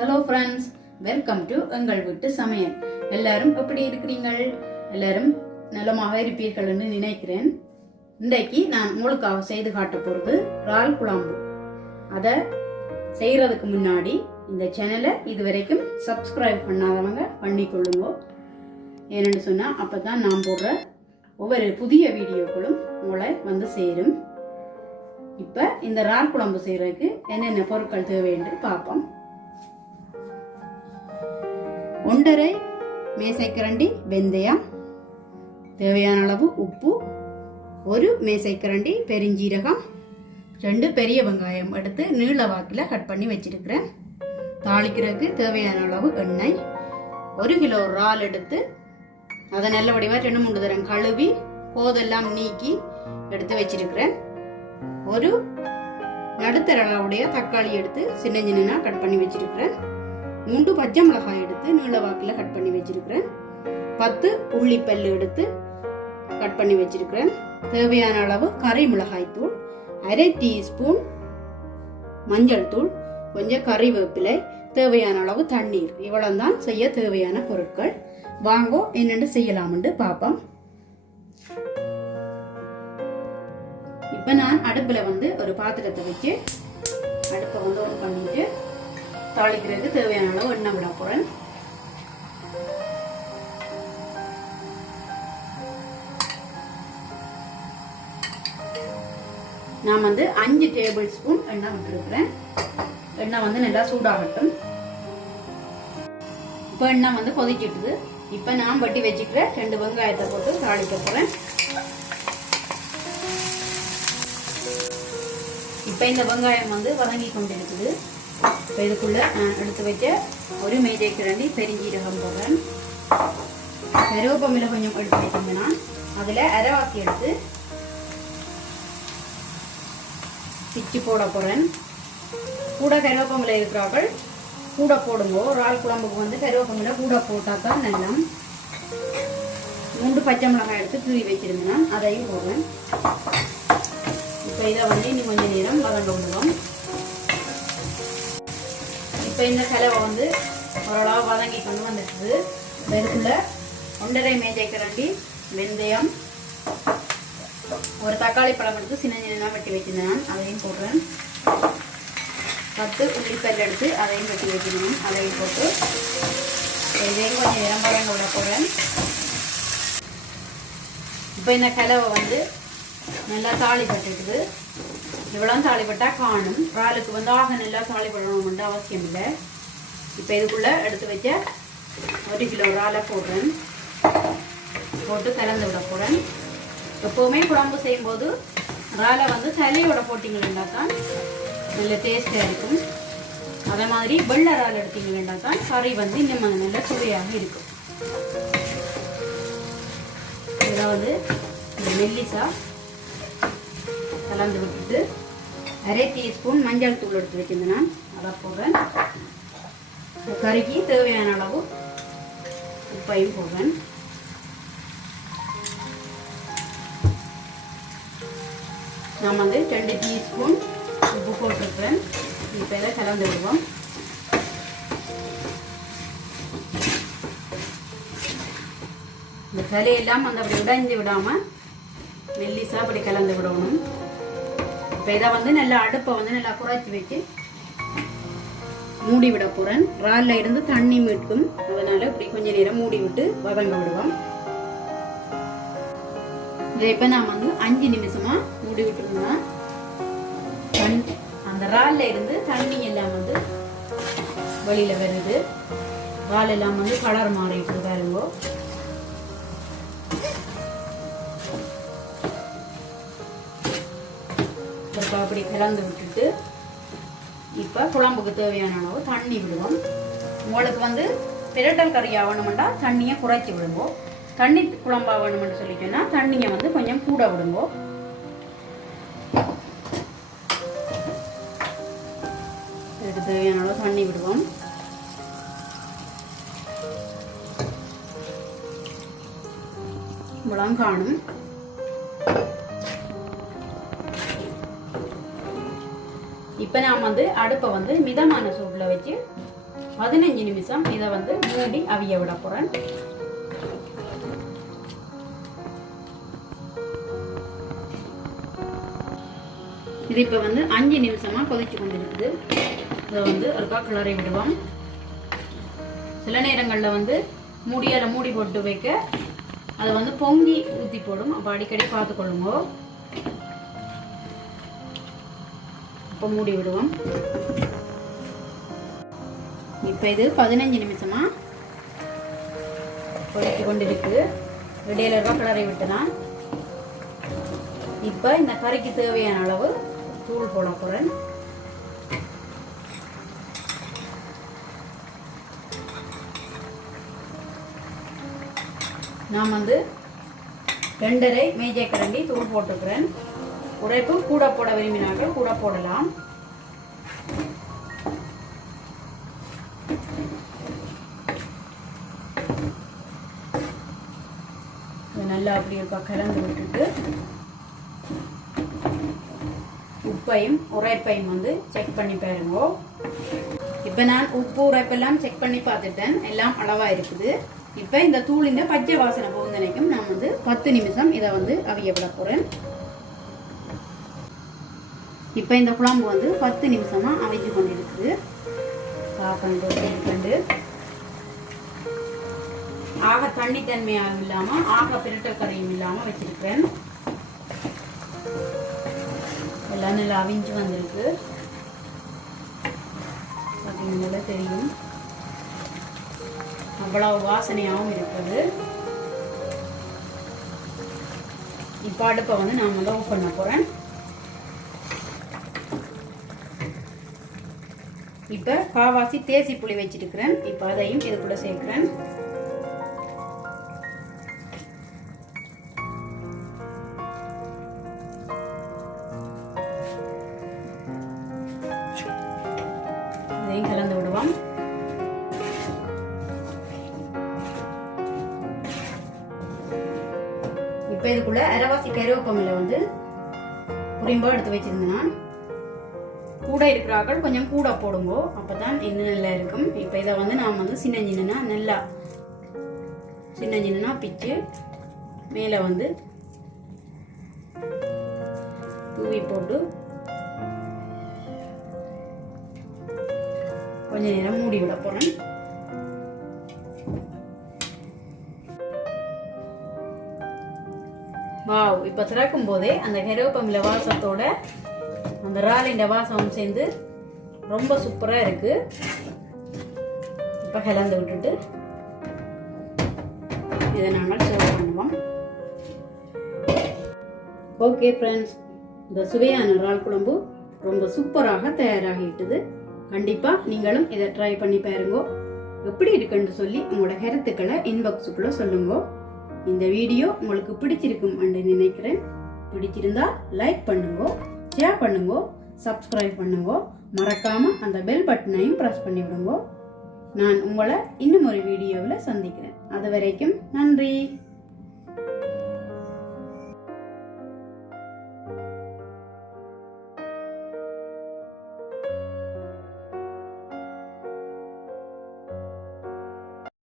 Hello friends, welcome to எங்கள் வீட்டு சமையல். எல்லாரும் எப்படி இருக்கிறீங்கள்? எல்லாரும் நலமாக இருப்பீர்கள் என்று நினைக்கிறேன். இன்றைக்கு நான் உங்களுக்காக செய்து காட்ட போகிறது இறால் குழம்பு. அதை செய்கிறதுக்கு முன்னாடி இந்த சேனலை இதுவரைக்கும் சப்ஸ்கிரைப் பண்ணாதவங்க பண்ணிக்கொள்ளுங்க. ஏன்னு சொன்னால் அப்போ தான் நான் போடுற ஒவ்வொரு புதிய வீடியோக்களும் உங்களை வந்து சேரும். இப்போ இந்த இறால் குழம்பு செய்கிறதுக்கு என்னென்ன பொருட்கள் தேவை என்று பார்ப்போம். 1.5 மேசைக்கரண்டி வெந்தயம், தேவையான அளவு உப்பு, 1 மேசைக்கரண்டி பெருஞ்சீரகம், 2 பெரிய வெங்காயம் எடுத்து நீள வாக்கில் கட் பண்ணி வச்சிருக்கிறேன். தாளிக்கிறதுக்கு தேவையான அளவு எண்ணெய், 1 கிலோ இறால் எடுத்து அதை நல்ல வடிவாக 2-3 தரம் கழுவி போதெல்லாம் நீக்கி எடுத்து வச்சிருக்கிறேன். 1 நடுத்தர அளவுடைய தக்காளி எடுத்து சின்ன சின்ன கட் பண்ணி வச்சிருக்கிறேன். 3 பச்சை மிளகாய் எடுத்து நீள வாக்கில் கட் பண்ணி வச்சிருக்கிறேன். 10 உள்ளிப்பல்லு எடுத்து கட் பண்ணி வச்சிருக்கிறேன். தேவையான அளவு கறி மிளகாய் தூள், 1/2 டீஸ்பூன் மஞ்சள் தூள், கொஞ்சம் கறிவேப்பிலை, தேவையான அளவு தண்ணீர். இவ்வளவு தான் செய்ய தேவையான பொருட்கள். வாங்கோ என்னென்னு செய்யலாம்னு பார்ப்போம். இப்போ நான் அடுப்பில் ஒரு பாத்திரத்தை வச்சு அடுப்பை ஆன் பண்ணிட்டு தாளிக்கிறதுக்கு தேவையான அளவு எண்ணெய் விட போறேன். நான் 5 டேபிள் ஸ்பூன் எண்ணெய் விட்டுருக்கிறேன். எண்ணெய் நல்லா சூடாகட்டும். இப்போ எண்ணெய் கொதிச்சிட்டுது. இப்போ நான் வட்டி வச்சுக்கிற 2 வெங்காயத்தை போட்டு தாளிக்க போறேன். இப்போ இந்த வெங்காயம் வதங்கி கொண்டிருக்குது. இப்போ இதுக்குள்ள நான் எடுத்து வச்ச 1 மேஜைக்கரண்டி பெருஞ்சீரகம் போடுறேன். கருவேப்பிலை கொஞ்சம் எடுத்து வச்சிருந்தேன்னா அதில் அரைவாசி எடுத்து பிச்சு போட போகிறேன். கூட கருவேப்பிலை இருக்கிறார்கள் கூட போடுங்க. இறால் குழம்புக்கு கருவேப்பிலை கூட போட்டால் தான் நல்லா. 3 பச்சை மிளகாய் எடுத்து கீறி வச்சிருந்தேன், அதையும் போடுறேன். இப்போ இதை இன்னும் கொஞ்சம் நேரம் வதங்க விடுவோம். இப்போ இந்த கலவை ஓரளவு வதங்கி கொண்டு வந்துடுது. இதுக்குள்ள 1.5 மேஜைக்கரண்டி வெந்தயம், 1 தக்காளி பழம் எடுத்து சின்ன சின்ன வெட்டி வச்சிருந்தேன், அதையும் போடுறேன். 10 உள்ளிப்பல் எடுத்து அதையும் வெட்டி வச்சிருந்தேன், அதையும் போட்டு இதையும் கொஞ்சம் நேரம் வதங்க விட போகிறேன். இப்போ இந்த கலவை நல்லா தாளிப்பட்டுக்குது. இவ்வளோ தாளிப்பட்டால் காணும். இறாலுக்கு ஆக நல்லா தாளிப்படணும்னு அவசியம் இல்லை. இப்போ இதுக்குள்ளே எடுத்து வச்ச 1 கிலோ இறாலை போடுறேன். போட்டு கலந்து விட போகிறேன். எப்போவுமே குழம்பு செய்யும்போது இறாலை தலையோட போட்டிங்கன்னா தான் நல்ல டேஸ்ட்டாக இருக்கும். அதே மாதிரி வெள்ளை இறால் எடுத்தீங்கன்னா தான் கறி இன்னும் நல்ல சுவையாக இருக்கும். இதை மெல்லிசா கலந்து விட்டுட்டு 1/2 டீஸ்பூன் மஞ்சள் தூள் எடுத்து வச்சிருந்தேன், நான் அதை போடுறேன். கறிக்கு தேவையான அளவு உப்பையும் போடுறேன். நான் 2 டீஸ்பூன் உப்பு போட்டிருக்கிறேன். இப்போ இதை கலந்து விடுவோம். இந்த கலையெல்லாம் அப்படி உடைஞ்சு விடாமல் மெல்லிசா அப்படி கலந்து விடணும். இப்போ இதை நல்லா அடுப்பை நல்லா குறைச்சி வச்சு மூடி விட போகிறேன். இறால்ல இருந்து தண்ணி மீட்கும், அதனால இப்படி கொஞ்சம் நேரம் மூடி விட்டு வதங்க விடுவோம். இதை இப்போ நான் 5 நிமிஷமா மூடி விட்டுருந்தேன்னா அந்த இறால்ல இருந்து தண்ணி எல்லாம் வெளியில வருது. இறால் எல்லாம் கலர் மாறிட்டு பாருங்க. அப்படி கலந்து விட்டுட்டு இப்போ குழம்புக்கு தேவையான அளவு தண்ணி விடுவோம். உங்களுக்கு பிரட்டல் கறியாக வேணுமெண்டா தண்ணியை குறைச்சி விடுவோம். தண்ணி குழம்பா வேணுமென்று சொல்லிட்டோன்னா தண்ணியை கொஞ்சம் கூட விடுவோம். இதுக்கு தேவையான அளவு தண்ணி விடுவோம். இவ்வளவு காணும். இப்போ நான் அடுப்பை மிதமான சூட்டில் வச்சு 15 நிமிஷம் இதை வந்து மூடி அவிய விட போறேன். இது இப்போ வந்து 5 நிமிஷமா கொதிச்சு கொண்டிருக்குது. இதை வந்து ஒருக்கா கிளறி விடுவோம். சில நேரங்களில் வந்து மூடியால மூடி போட்டு வைக்க அதை வந்து பொங்கி ஊற்றி போடும். அப்போ அடிக்கடி பார்த்துக்கொள்ளுங்க. இப்போ மூடி விடுவோம். இப்போ இது 15 நிமிஷமா கொதிச்சு கொண்டிருக்கு. இடையில இருக்க கிளறி விட்டுதான். இப்போ இந்த கறிக்கு தேவையான அளவு தூள் போட போறேன். நான் வந்து 2.5 மேஜை கரண்டி தூள் போட்டுக்கிறேன். உரைப்பு கூட போட விரும்பினார்கள் கூட போடலாம். நல்லா அப்படி இருப்பா கலந்து விட்டுட்டு உப்பையும் உரைப்பையும் வந்து செக் பண்ணி பாருங்க. இப்போ நான் உப்பு உரைப்பெல்லாம் செக் பண்ணி பார்த்துட்டேன். எல்லாம் அளவா இருக்குது. இப்போ இந்த தூளின் பச்சை வாசனை போகுந்தனைக்கும் நான் வந்து 10 நிமிஷம் இதை வந்து அவிய விட போறேன். இப்போ இந்த குழம்பு வந்து 10 நிமிஷமா அவிஞ்சு கொண்டிருக்குது. கண்டு ஆக தண்ணி தன்மையாகவும் இல்லாம ஆக பிரட்டல் கரையும் இல்லாம வச்சிருக்கிறேன். எல்லாம் நல்லா அவிஞ்சு வந்திருக்கு. பார்த்தீங்கன்னா தெரியும். அவ்வளவு வாசனையாகவும் இருக்குது. இப்போ அடுப்பை வந்து நான் வந்து ஆஃப் பண்ண போறேன். இப்போ காவாசி தேசி புளி வச்சிருக்கிறேன். இப்போ அதையும் இதுக்குள்ள சேர்க்கிறேன். இதையும் கலந்து விடுவோம். இப்போ இதுக்குள்ள அரைவாசி கருவேப்பமில்லை வந்து புரிம்பா எடுத்து வச்சிருந்தேன். கூட இருக்கிறார்கள் கொஞ்சம் கூட போடுங்க. அப்பதான் இன்னும் நல்லா இருக்கும். இப்போ இதை வந்து நான் வந்து சின்ன சின்னனா பிச்சு மேலே வந்து தூவி போட்டு கொஞ்ச நேரம் மூடி விட போறேன். வாவ்! இப்போ திறக்கும் போதே அந்த கருவேப்பமில்லை வாசத்தோட அந்த இறாலின் வாசம் சேர்ந்து ரொம்ப சூப்பரா இருக்கு. இப்போ கலந்து விட்டுட்டு இதை நாங்கள் சர்வ் பண்ணுவோம். ஓகே ஃப்ரெண்ட்ஸ், இந்த சுவையான இறால் குழம்பு ரொம்ப சூப்பராக தயாராகிட்டது. கண்டிப்பா நீங்களும் இதை ட்ரை பண்ணி பாருங்க. எப்படி இருக்குன்னு சொல்லி உங்களோட கருத்துக்களை இன்பாக்ஸுக்குள்ள சொல்லுங்க. இந்த வீடியோ உங்களுக்கு பிடிச்சிருக்கும் என்று நினைக்கிறேன். பிடிச்சிருந்தா லைக் பண்ணுங்க, ஷேர் பண்ணுங்க, சப்ஸ்கிரைப் பண்ணுங்க. மறக்காம அந்த பெல் பட்டனையும் பிரஸ் பண்ணி விடுங்க. நான் உங்களை இன்னும் ஒரு வீடியோவில் சந்திக்கிறேன். அது வரைக்கும் நன்றி.